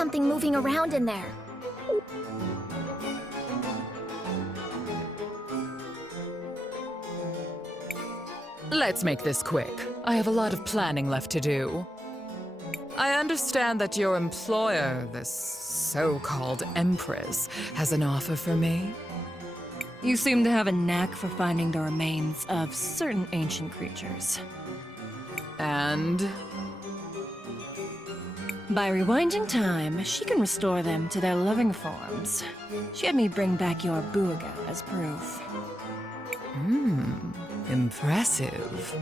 something moving around in there. Let's make this quick. I have a lot of planning left to do. I understand that your employer, this so-called Empress, has an offer for me. You seem to have a knack for finding the remains of certain ancient creatures. And? By rewinding time, she can restore them to their living forms. She had me bring back your Buiga as proof. Impressive.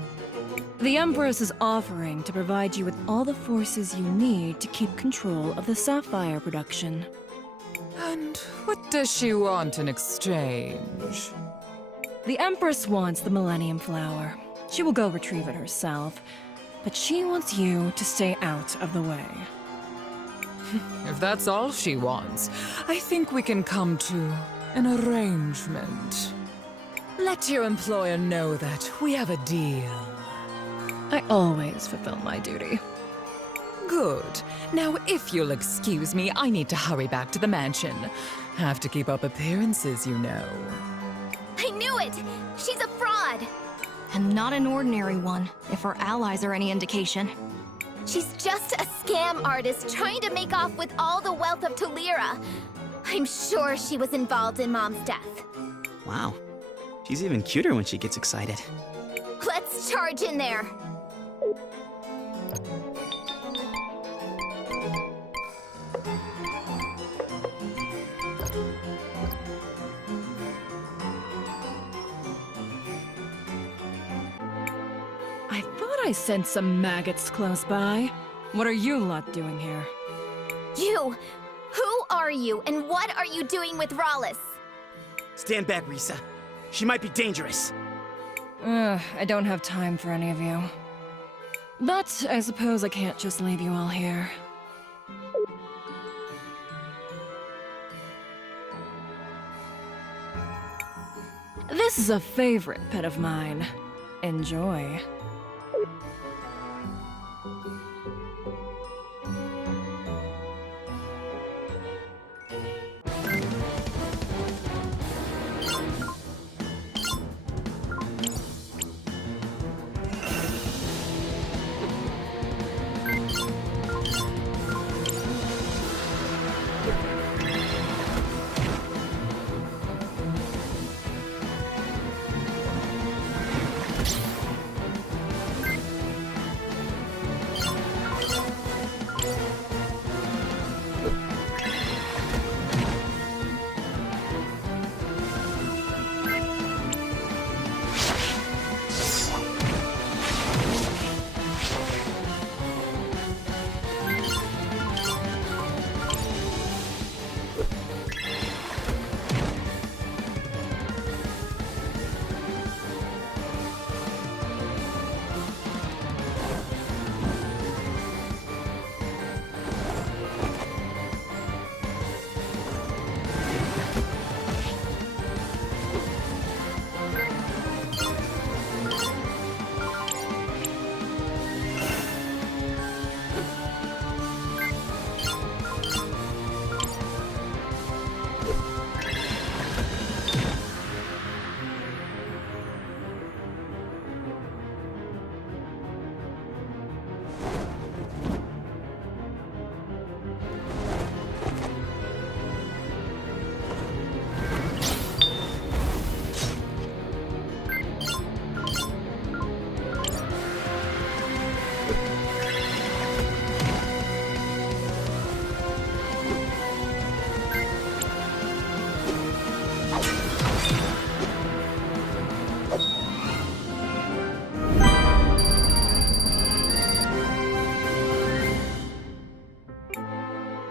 The Empress is offering to provide you with all the forces you need to keep control of the sapphire production. And what does she want in exchange? The Empress wants the Millennium Flower. She will go retrieve it herself, but she wants you to stay out of the way. If that's all she wants, I think we can come to an arrangement. Let your employer know that we have a deal. I always fulfill my duty. Good. Now, if you'll excuse me, I need to hurry back to the mansion. Have to keep up appearances, you know. I knew it! She's a fraud! And not an ordinary one, if her allies are any indication. She's just a scam artist trying to make off with all the wealth of Tulira. I'm sure she was involved in Mom's death. Wow. She's even cuter when she gets excited. Let's charge in there! I thought I sensed some maggots close by. What are you lot doing here? You! Who are you, and what are you doing with Rawlis? Stand back, Risa. She might be dangerous. I don't have time for any of you. But I suppose I can't just leave you all here. This is a favorite pet of mine. Enjoy.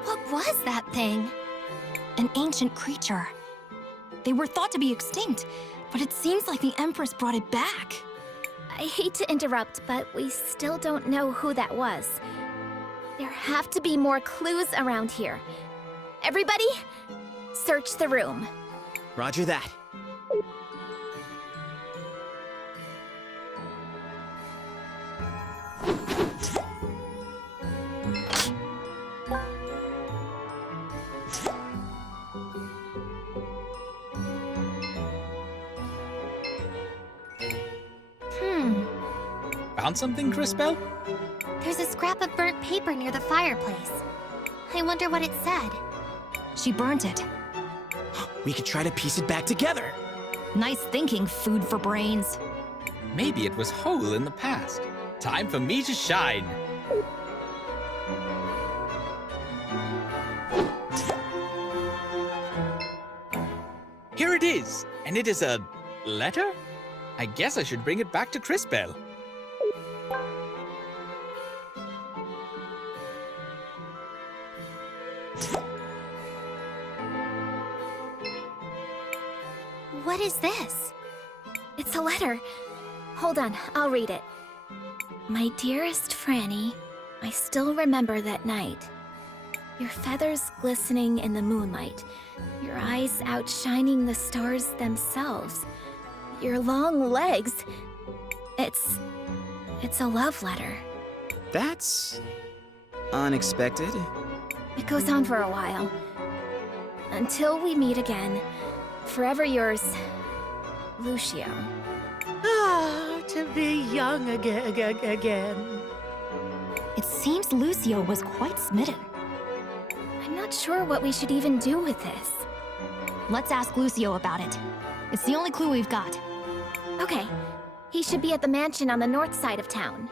What was that thing? An ancient creature. They were thought to be extinct, but it seems like the Empress brought it back. I hate to interrupt, but we still don't know who that was. There have to be more clues around here. Everybody, search the room. Roger that. found something, Crispell? There's a scrap of burnt paper near the fireplace. I wonder what it said. She burnt it. We could try to piece it back together. Nice thinking, food for brains. Maybe it was whole in the past. Time for me to shine. Here it is, and it is a letter? I guess I should bring it back to Crispell. What is this? It's a letter. Hold on, I'll read it. My dearest Franny, I still remember that night. Your feathers glistening in the moonlight. Your eyes outshining the stars themselves. Your long legs. It's a love letter. That's unexpected. It goes on for a while. Until we meet again. Forever yours, Lucio. Ah, to be young again. It seems Lucio was quite smitten. I'm not sure what we should even do with this. Let's ask Lucio about it. It's the only clue we've got. Okay, he should be at the mansion on the north side of town.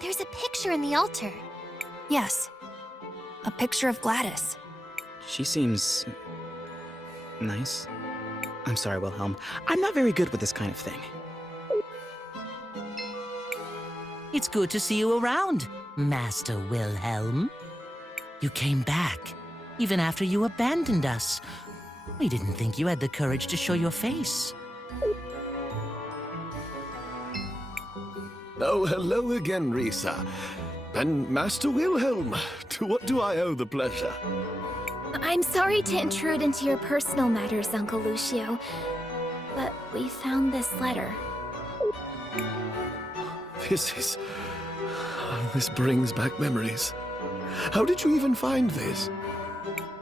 There's a picture in the altar. Yes. A picture of Gladys. She seems nice. I'm sorry, Wilhelm. I'm not very good with this kind of thing. It's good to see you around, Master Wilhelm. You came back, even after you abandoned us. We didn't think you had the courage to show your face. Oh, hello again, Risa. And Master Wilhelm, to what do I owe the pleasure? I'm sorry to intrude into your personal matters, Uncle Lucio, but we found this letter. This brings back memories. How did you even find this?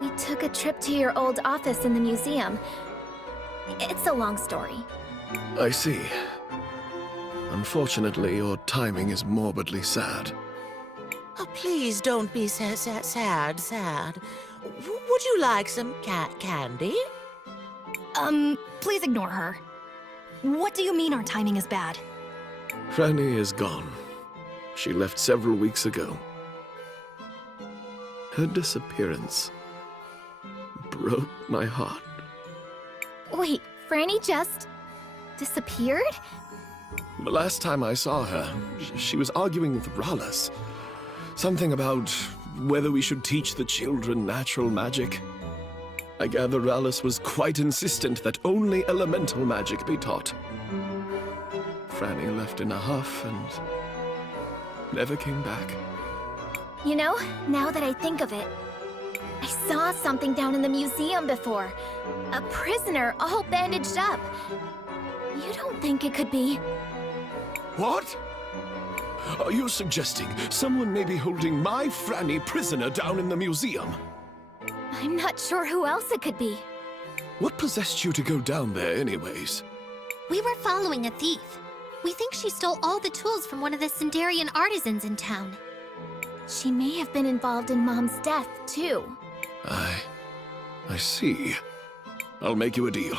We took a trip to your old office in the museum. It's a long story. I see. Unfortunately, your timing is morbidly sad. Oh, please don't be sad. Would you like some candy? Please ignore her. What do you mean our timing is bad? Franny is gone. She left several weeks ago. Her disappearance broke my heart. Wait, Franny just disappeared? The last time I saw her, she was arguing with Rallis. Something about whether we should teach the children natural magic. I gather Rallis was quite insistent that only elemental magic be taught. Franny left in a huff and never came back. You know, now that I think of it, I saw something down in the museum before. A prisoner all bandaged up. You don't think it could be... What? Are you suggesting someone may be holding my Franny prisoner down in the museum? I'm not sure who else it could be. What possessed you to go down there anyways? We were following a thief. We think she stole all the tools from one of the Sindarian artisans in town. She may have been involved in Mom's death, too. I see. I'll make you a deal.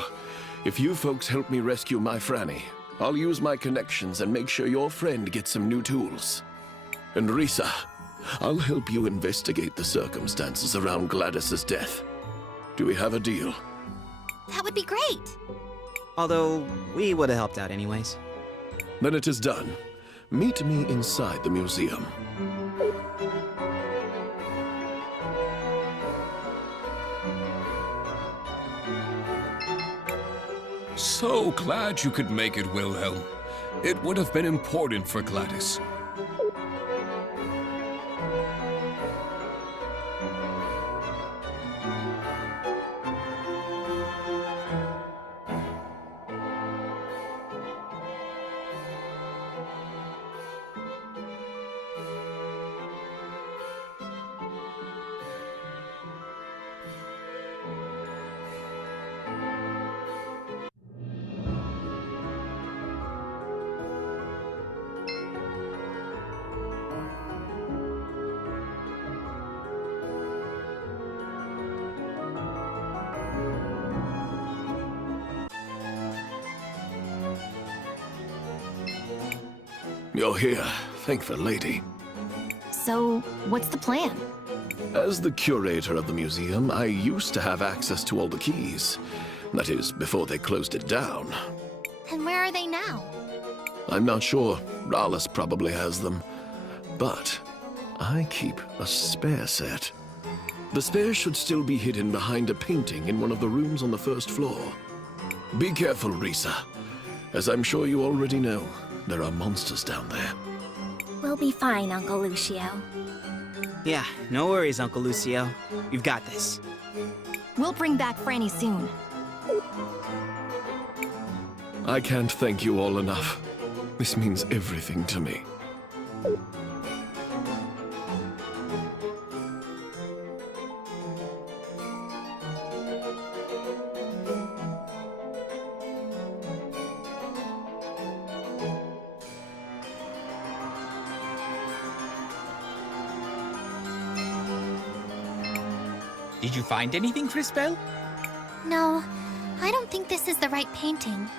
If you folks help me rescue my Franny, I'll use my connections and make sure your friend gets some new tools. And Risa, I'll help you investigate the circumstances around Gladys's death. Do we have a deal? That would be great. Although, we would have helped out anyways. Then it is done. Meet me inside the museum. So glad you could make it, Wilhelm. It would have been important for Gladys. You're here. Thank the lady. So, what's the plan? As the curator of the museum, I used to have access to all the keys. That is, before they closed it down. And where are they now? I'm not sure. Rallis probably has them. But I keep a spare set. The spare should still be hidden behind a painting in one of the rooms on the first floor. Be careful, Risa. As I'm sure you already know, there are monsters down there. We'll be fine, Uncle Lucio. Yeah, no worries, Uncle Lucio. You've got this. We'll bring back Franny soon. I can't thank you all enough. This means everything to me. Did you find anything, Crisbell? No, I don't think this is the right painting.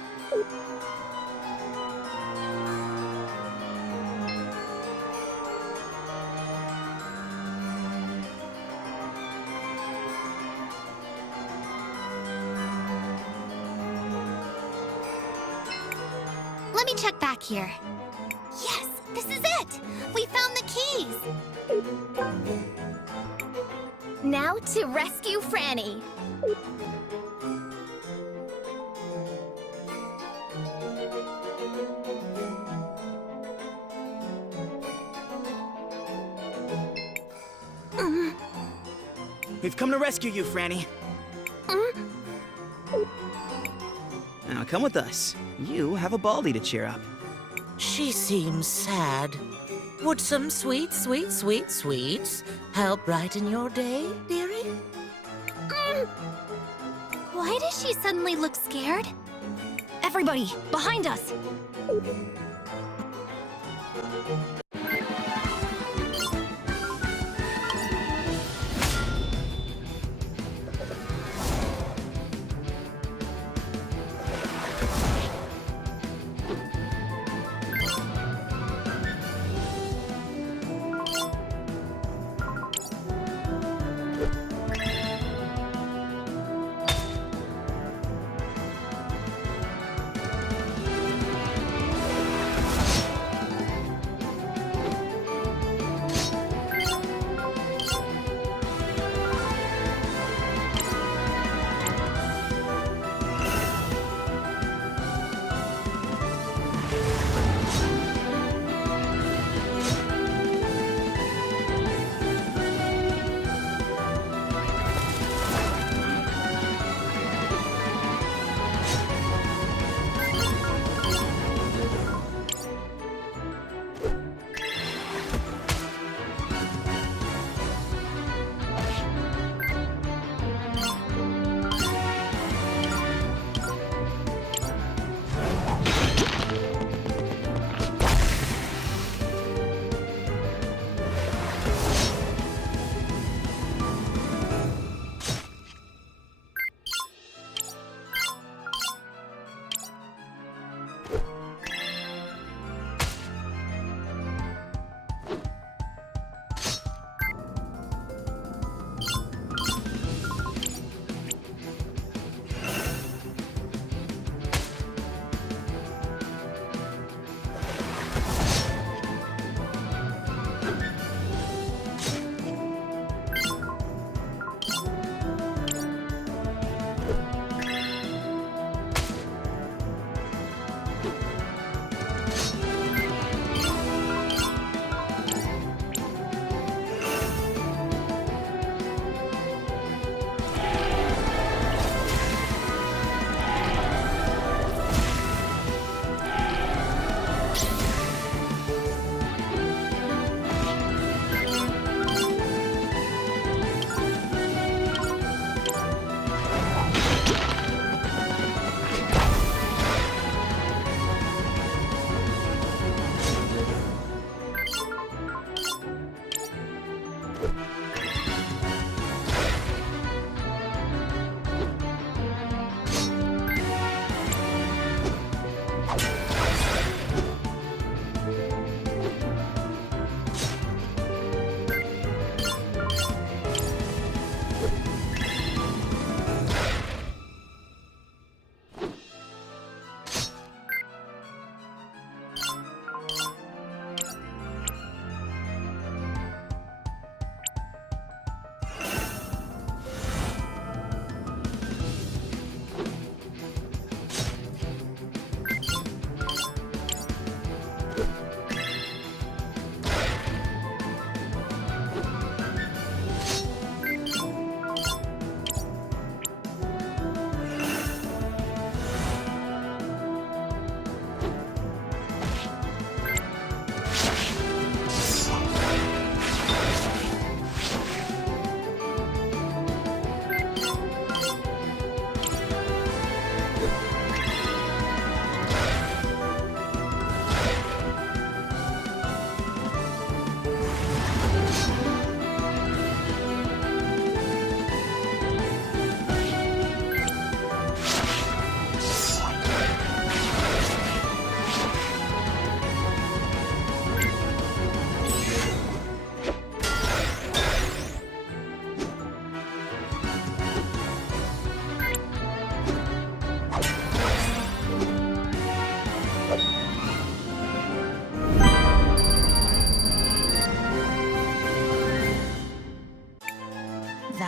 Let me check back here. Yes, this is it! We found the keys! Now to rescue Franny. We've come to rescue you, Franny. Now come with us. You have a Baldy to cheer up. She seems sad. Would some sweets help brighten your day, dearie? Why does she suddenly look scared? Everybody, behind us!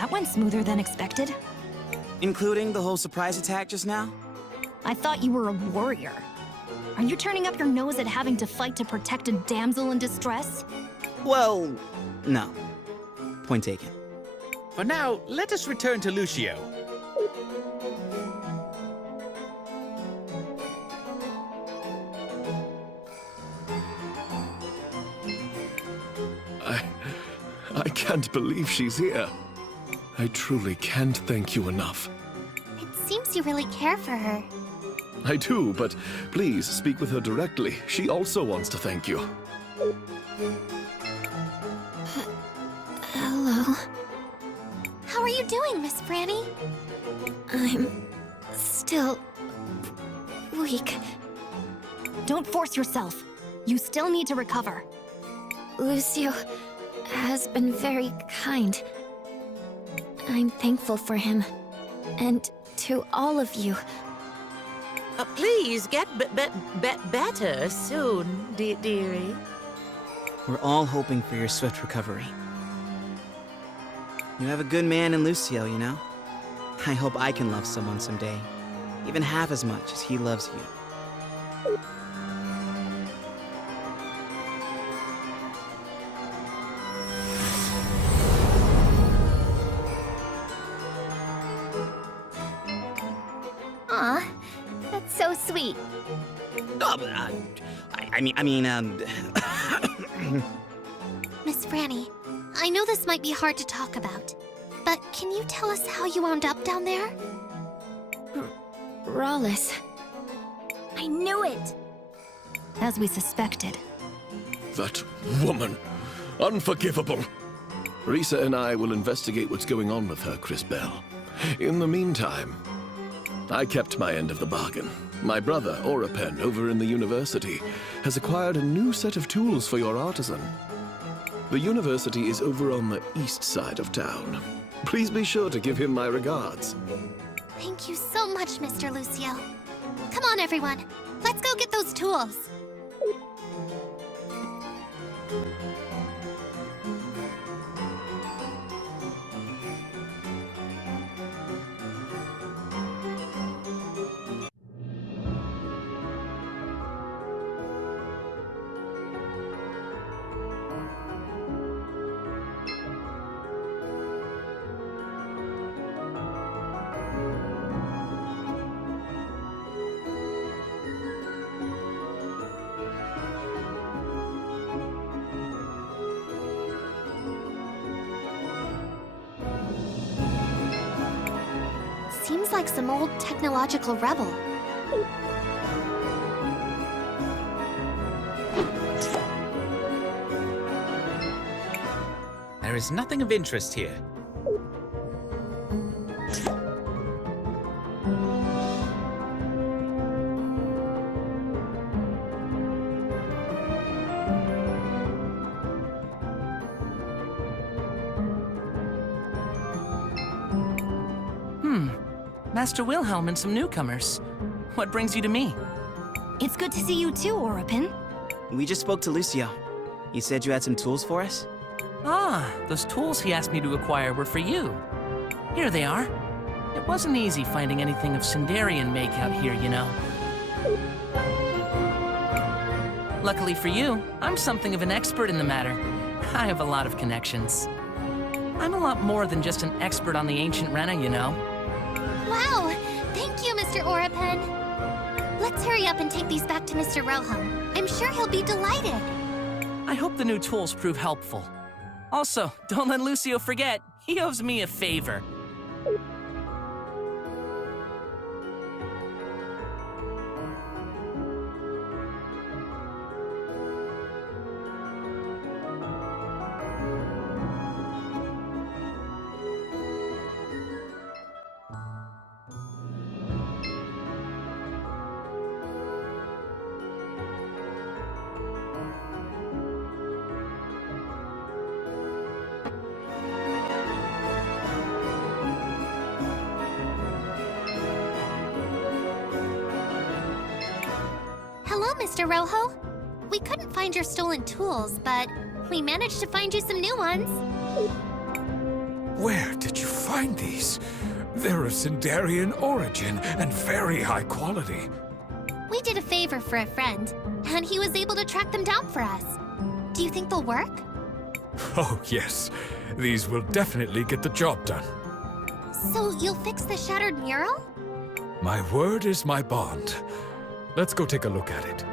That went smoother than expected. Including the whole surprise attack just now? I thought you were a warrior. Are you turning up your nose at having to fight to protect a damsel in distress? Well, no. Point taken. For now, let us return to Lucio. I can't believe she's here. I truly can't thank you enough. It seems you really care for her. I do, but please speak with her directly. She also wants to thank you. Hello. How are you doing, Miss Franny? I'm still weak. Don't force yourself. You still need to recover. Lucio has been very kind. I'm thankful for him. And to all of you. Please get better soon, dearie. We're all hoping for your swift recovery. You have a good man in Lucio, you know? I hope I can love someone someday, even half as much as he loves you. Aw, that's so sweet. Oh, but, I mean, Miss Franny, I know this might be hard to talk about, but can you tell us how you wound up down there? Rawless. I knew it! As we suspected. That woman. Unforgivable. Risa and I will investigate what's going on with her, Cris Bell. In the meantime, I kept my end of the bargain. My brother, Orapen, over in the university, has acquired a new set of tools for your artisan. The university is over on the east side of town. Please be sure to give him my regards. Thank you so much, Mr. Lucio. Come on, everyone. Let's go get those tools. Seems like some old technological rebel. There is nothing of interest here. Master Wilhelm and some newcomers. What brings you to me? It's good to see you too, Orapen. We just spoke to Lucio. He said you had some tools for us? Ah, those tools he asked me to acquire were for you. Here they are. It wasn't easy finding anything of Sindarian make out here, you know. Luckily for you, I'm something of an expert in the matter. I have a lot of connections. I'm a lot more than just an expert on the ancient Rena, you know. Wow! Thank you, Mr. Orapen. Let's hurry up and take these back to Mr. Rohan. I'm sure he'll be delighted. I hope the new tools prove helpful. Also, don't let Lucio forget, he owes me a favor. Hello, Mr. Rojo. We couldn't find your stolen tools, but we managed to find you some new ones. Where did you find these? They're of Sindarian origin and very high quality. We did a favor for a friend, and he was able to track them down for us. Do you think they'll work? Oh, yes. These will definitely get the job done. So you'll fix the shattered mural? My word is my bond. Let's go take a look at it.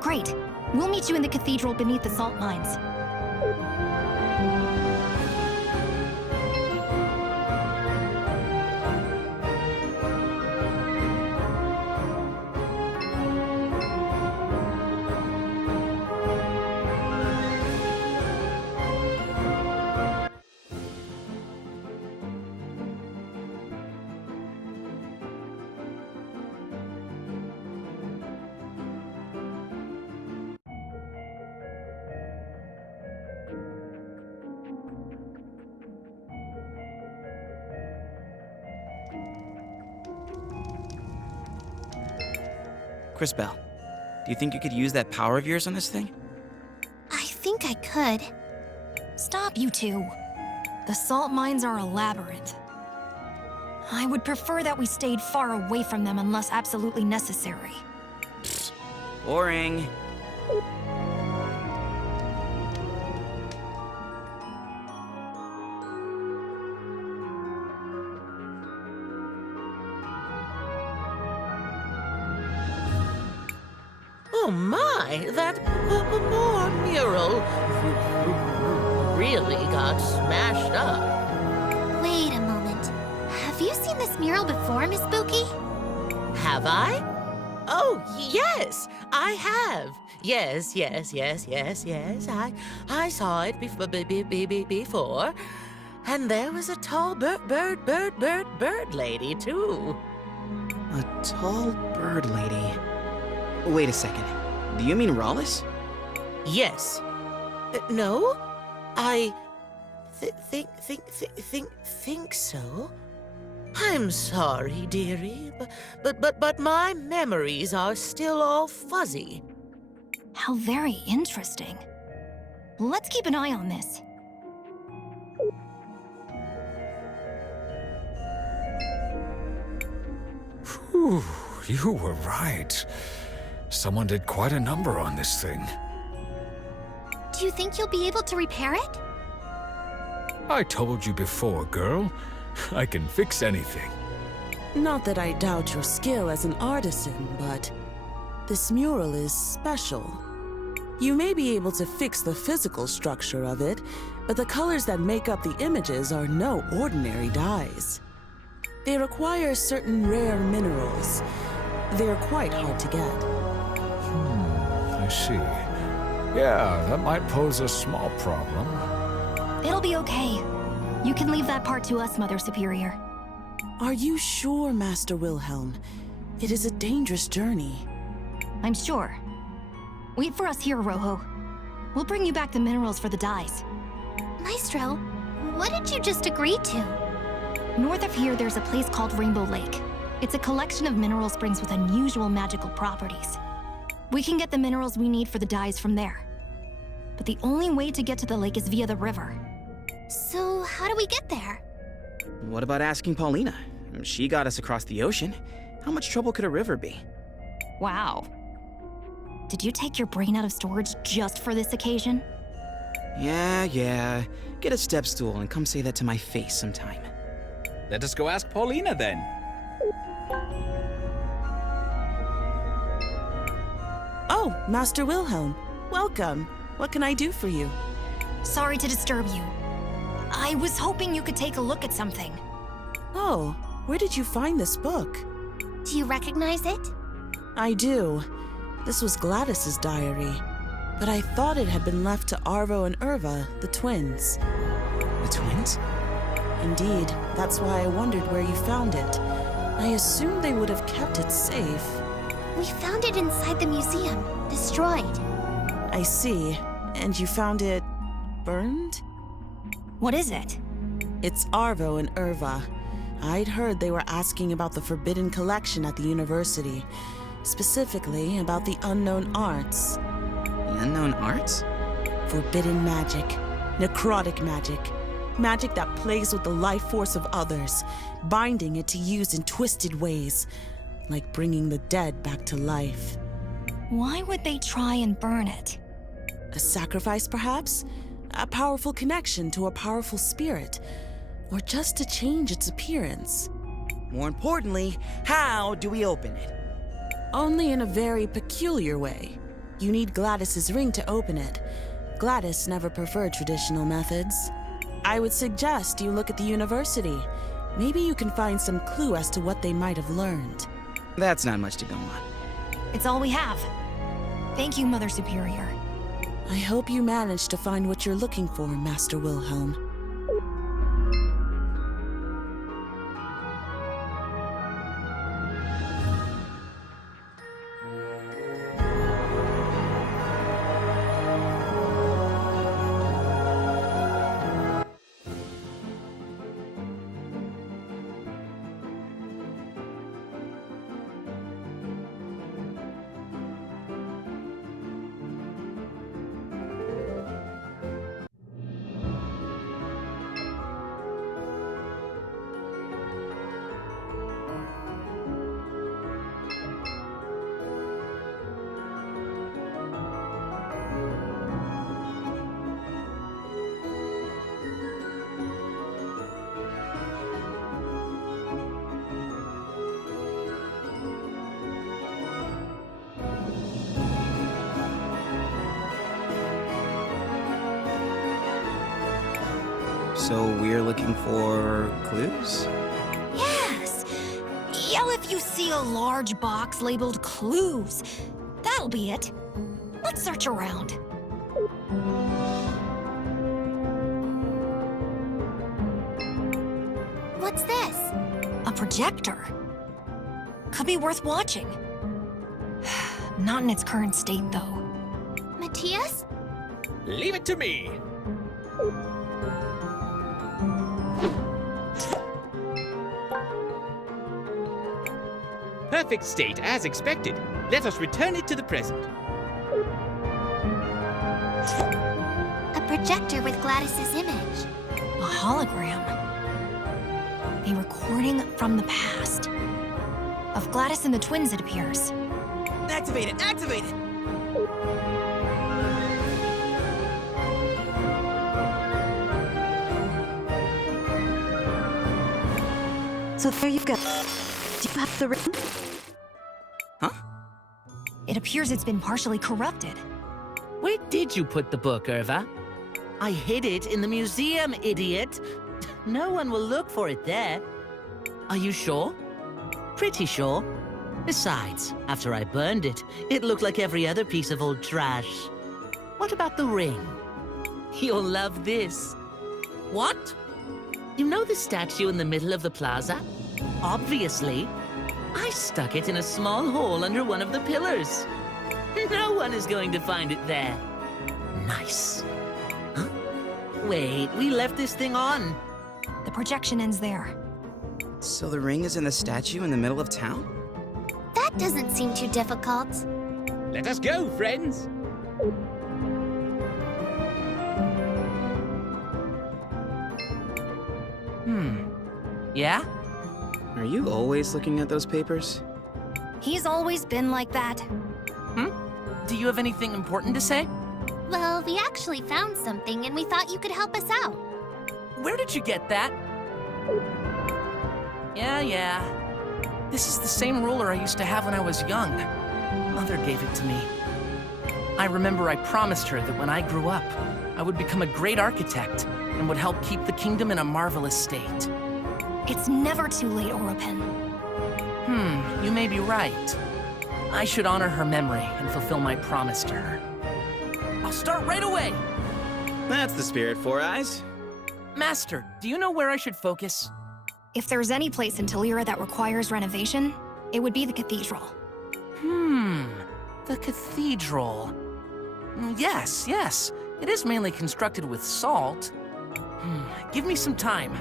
Great. We'll meet you in the cathedral beneath the salt mines. Cris, do you think you could use that power of yours on this thing? I think I could. Stop, you two. The salt mines are a labyrinth. I would prefer that we stayed far away from them unless absolutely necessary. Boring. Oh my, that poor mural really got smashed up. Wait a moment. Have you seen this mural before, Miss Spooky? Have I? Oh, yes, I have. Yes. I saw it before. And there was a tall bird lady, too. A tall bird lady. Wait a second. Do you mean Rallis? Yes. No? I think so. I'm sorry, dearie, but my memories are still all fuzzy. How very interesting. Let's keep an eye on this. Whew, you were right. Someone did quite a number on this thing. Do you think you'll be able to repair it? I told you before, girl. I can fix anything. Not that I doubt your skill as an artisan, but this mural is special. You may be able to fix the physical structure of it, but the colors that make up the images are no ordinary dyes. They require certain rare minerals. They're quite hard to get. I see. Yeah, that might pose a small problem. It'll be okay. You can leave that part to us, Mother Superior. Are you sure, Master Wilhelm? It is a dangerous journey. I'm sure. Wait for us here, Rojo. We'll bring you back the minerals for the dyes. Maestro, what did you just agree to? North of here, there's a place called Rainbow Lake. It's a collection of mineral springs with unusual magical properties. We can get the minerals we need for the dyes from there. But the only way to get to the lake is via the river. So, how do we get there? What about asking Paulina? She got us across the ocean. How much trouble could a river be? Wow. Did you take your brain out of storage just for this occasion? Yeah. Get a step stool and come say that to my face sometime. Let us go ask Paulina then. Oh, Master Wilhelm. Welcome. What can I do for you? Sorry to disturb you. I was hoping you could take a look at something. Oh, where did you find this book? Do you recognize it? I do. This was Gladys's diary, but I thought it had been left to Arvo and Irva, the twins. The twins? Indeed, that's why I wondered where you found it. I assumed they would have kept it safe. We found it inside the museum, destroyed. I see. And you found it burned? What is it? It's Arvo and Irva. I'd heard they were asking about the forbidden collection at the university. Specifically, about the unknown arts. The unknown arts? Forbidden magic. Necrotic magic. Magic that plays with the life force of others, binding it to use in twisted ways, like bringing the dead back to life. Why would they try and burn it? A sacrifice, perhaps? A powerful connection to a powerful spirit? Or just to change its appearance? More importantly, how do we open it? Only in a very peculiar way. You need Gladys's ring to open it. Gladys never preferred traditional methods. I would suggest you look at the university. Maybe you can find some clue as to what they might have learned. That's not much to go on. It's all we have. Thank you, Mother Superior. I hope you managed to find what you're looking for, Master Wilhelm. So we're looking for clues? Yes! Yell if you see a large box labeled clues. That'll be it. Let's search around. What's this? A projector. Could be worth watching. Not in its current state, though. Matthias? Leave it to me. Perfect state, as expected. Let us return it to the present. A projector with Gladys's image. A hologram. A recording from the past. Of Gladys and the twins, it appears. Activate it! Activate it! So there you go. Do you have the ring? Huh? It appears it's been partially corrupted. Where did you put the book, Irva? I hid it in the museum, idiot. No one will look for it there. Are you sure? Pretty sure. Besides, after I burned it, it looked like every other piece of old trash. What about the ring? You'll love this. What? You know the statue in the middle of the plaza? Obviously. I stuck it in a small hole under one of the pillars. No one is going to find it there. Nice. Huh? Wait, we left this thing on. The projection ends there. So the ring is in the statue in the middle of town? That doesn't seem too difficult. Let us go, friends. Yeah? Are you always looking at those papers? He's always been like that. Do you have anything important to say? Well, we actually found something and we thought you could help us out. Where did you get that? Yeah. This is the same ruler I used to have when I was young. Mother gave it to me. I remember I promised her that when I grew up, I would become a great architect and would help keep the kingdom in a marvelous state. It's never too late, Oropen. You may be right. I should honor her memory and fulfill my promise to her. I'll start right away! That's the spirit, Four Eyes. Master, do you know where I should focus? If there's any place in Talira that requires renovation, it would be the cathedral. The cathedral. Yes. It is mainly constructed with salt. Give me some time.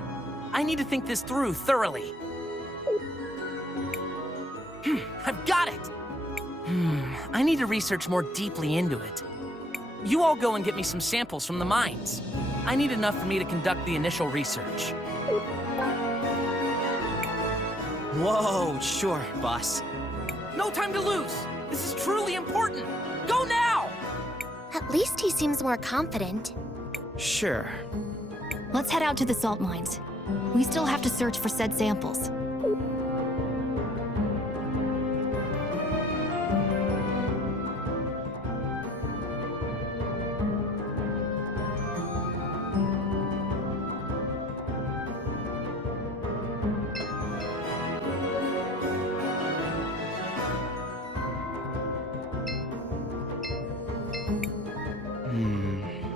I need to think this through thoroughly. I've got it! I need to research more deeply into it. You all go and get me some samples from the mines. I need enough for me to conduct the initial research. Whoa, sure, boss. No time to lose! This is truly important! Go now! At least he seems more confident. Sure. Let's head out to the salt mines. We still have to search for said samples.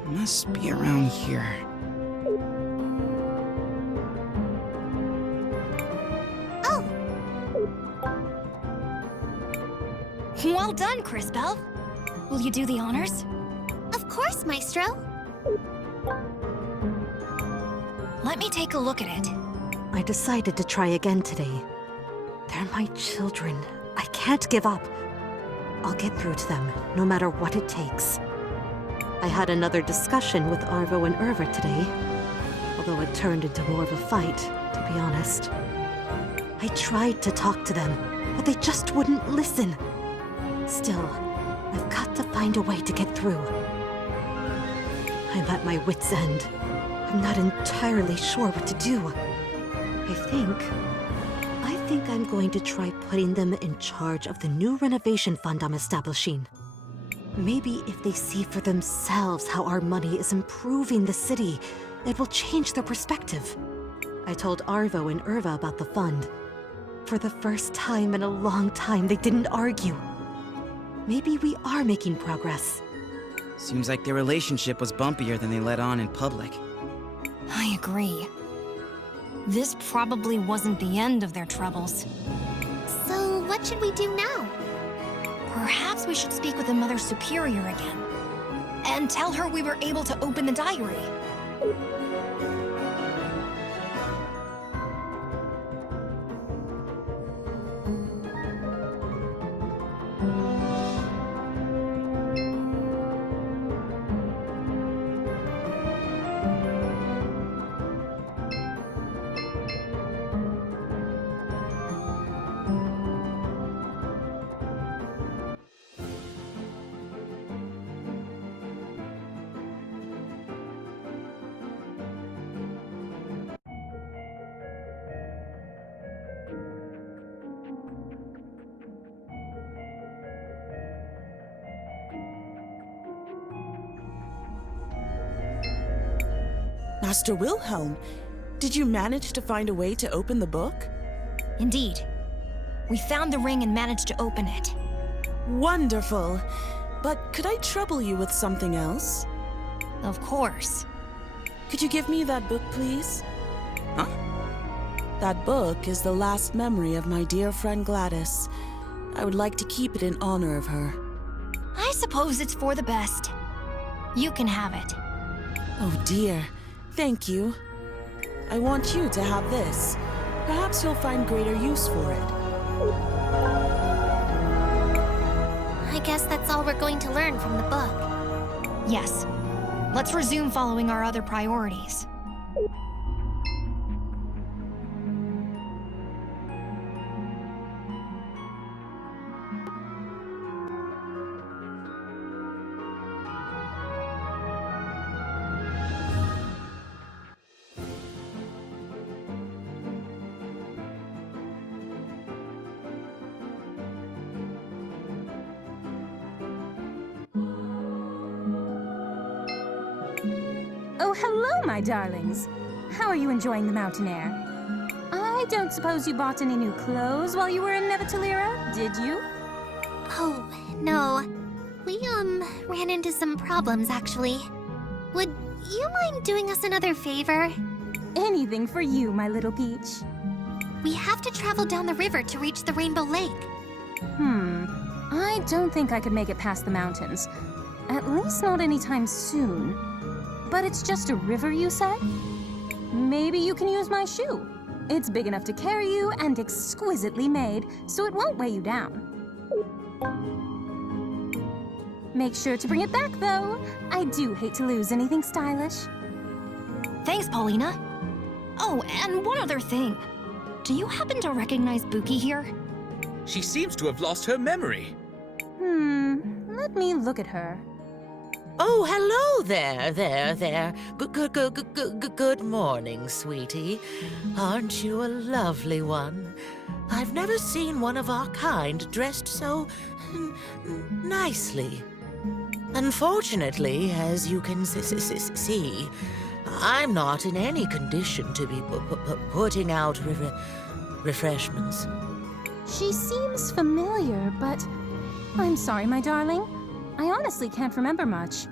Must be around here. Oh! Well done, Cris. Will you do the honors? Of course, Maestro. Let me take a look at it. I decided to try again today. They're my children. I can't give up. I'll get through to them, no matter what it takes. I had another discussion with Arvo and Irva today, although it turned into more of a fight, to be honest. I tried to talk to them, but they just wouldn't listen. Still, I've got to find a way to get through. I'm at my wit's end. I'm not entirely sure what to do. I think I'm going to try putting them in charge of the new renovation fund I'm establishing. Maybe if they see for themselves how our money is improving the city, it will change their perspective. I told Arvo and Irva about the fund. For the first time in a long time, they didn't argue. Maybe we are making progress. Seems like their relationship was bumpier than they let on in public. I agree. This probably wasn't the end of their troubles. So, what should we do now? Perhaps we should speak with the Mother Superior again. And tell her we were able to open the diary. Master Wilhelm, did you manage to find a way to open the book? Indeed. We found the ring and managed to open it. Wonderful. But could I trouble you with something else? Of course. Could you give me that book, please? Huh? That book is the last memory of my dear friend Gladys. I would like to keep it in honor of her. I suppose it's for the best. You can have it. Oh dear. Thank you. I want you to have this. Perhaps you'll find greater use for it. I guess that's all we're going to learn from the book. Yes. Let's resume following our other priorities. Oh, hello, my darlings. How are you enjoying the mountain air? I don't suppose you bought any new clothes while you were in Nevatalira, did you? Oh, no. We, ran into some problems, actually. Would you mind doing us another favor? Anything for you, my little peach. We have to travel down the river to reach the Rainbow Lake. I don't think I could make it past the mountains. At least not anytime soon. But it's just a river, you said? Maybe you can use my shoe. It's big enough to carry you and exquisitely made, so it won't weigh you down. Make sure to bring it back, though. I do hate to lose anything stylish. Thanks, Paulina. Oh, and one other thing. Do you happen to recognize Buki here? She seems to have lost her memory. Let me look at her. Oh, hello there. Good morning, sweetie. Aren't you a lovely one? I've never seen one of our kind dressed so nicely. Unfortunately, as you can see, I'm not in any condition to be putting out refreshments. She seems familiar, but I'm sorry, my darling. I honestly can't remember much.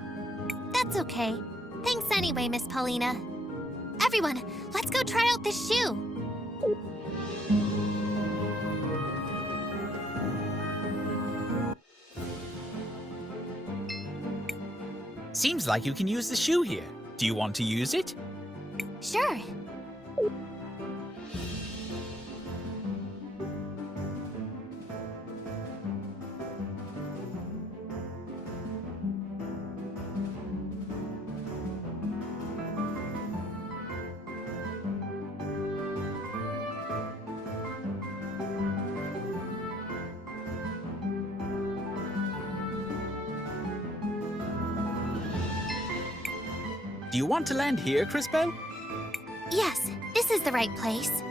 That's okay. Thanks anyway, Miss Paulina. Everyone, let's go try out this shoe. Seems like you can use the shoe here. Do you want to use it? Sure. Do you want to land here, Crisbel? Yes, this is the right place.